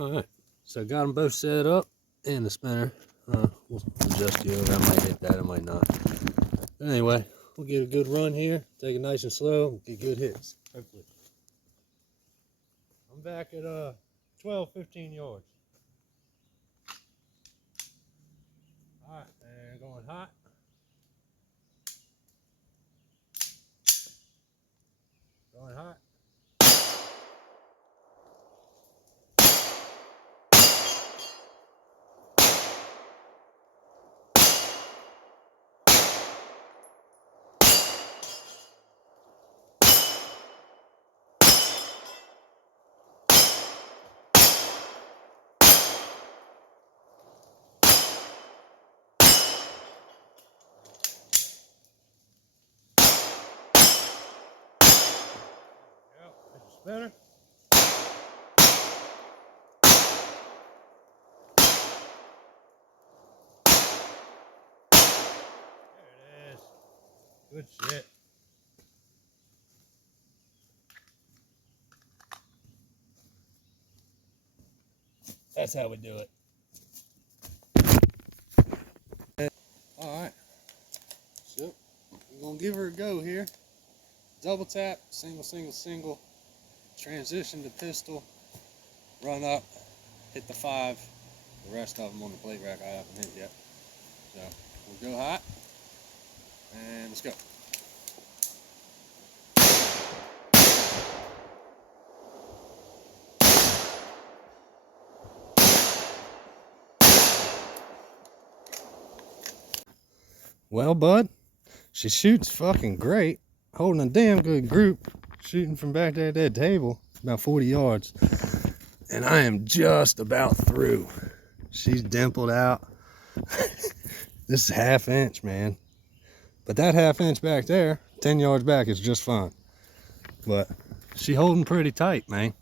All right, so I got them both set up and the spinner. We'll adjust the over. I might hit that, I might not. But anyway, we'll get a good run here. Take it nice and slow. Get good hits, hopefully. I'm back at 12, 15 yards. All right, and going hot. Going hot. Better. There it is. Good shit. That's how we do it. All right. So we're gonna give her a go here. Double tap, single, single, single. Transition to pistol. Run up. Hit the 5. The rest of them on the plate rack I haven't hit yet. So we'll go hot. And let's go. Well, bud, she shoots fucking great. Holding a damn good group. Shooting from back there at that table, about 40 yards. And I am just about through. She's dimpled out. This is 1/2 inch, man. But that 1/2 inch back there, 10 yards back is just fine. But she holding pretty tight, man.